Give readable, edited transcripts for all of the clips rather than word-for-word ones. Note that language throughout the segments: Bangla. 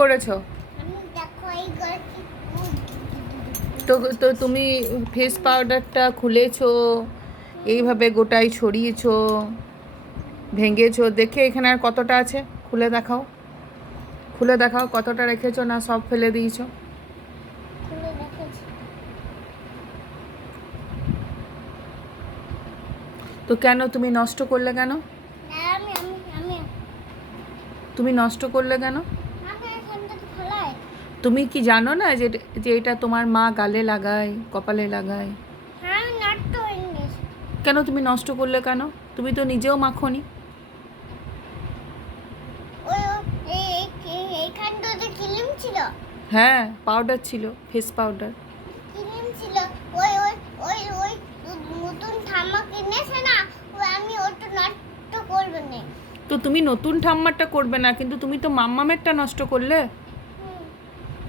করেছো? তো তো তুমি ফেস পাউডারটা খুলেছো, এইভাবে গোটায় ছড়িয়েছো, ভেঙেছো। দেখে এখানে আর কতটা আছে, খুলে দেখাও। খুলে দেখাও কতটা রেখেছো, না সব ফেলে দিয়েছো? তো কেন তুমি নষ্ট করলে কেন? তুমি নষ্ট করলে কেন? তুমি কি জানো না যে যে এটা তোমার মা গালে লাগায়, কপালে লাগায়? কেন তুমি নষ্ট করলে কেন? তুমি তো নিজেও মাখোনি। হ্যাঁ, পাউডার ছিল, ফেস পাউডার। তো তুমি নতুন ঠাম্মারটা করবে না, কিন্তু তুমি তো মাম্মামেরটা নষ্ট করলে।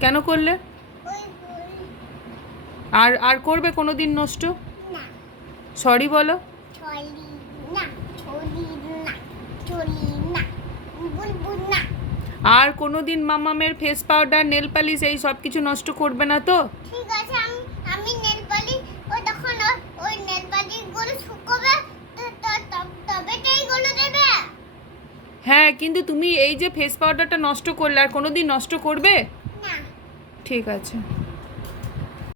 কেন করলে? আর আর করবে কোনোদিন নষ্ট? সরি বলো। আর কোনোদিন মাম্মামের ফেস পাউডার, নেল পালিশ এই সব কিছু নষ্ট করবে না তো? ঠিক আছে, আমি নেল পালিশ তখন ওই নেল পালিশ গুলো শুকাবে, তবে এইগুলো দেবে। হ্যাঁ, কিন্তু তুমি এই যে ফেস পাউডারটা নষ্ট করলে, আর কোনোদিন নষ্ট করবে? না। ঠিক আছে।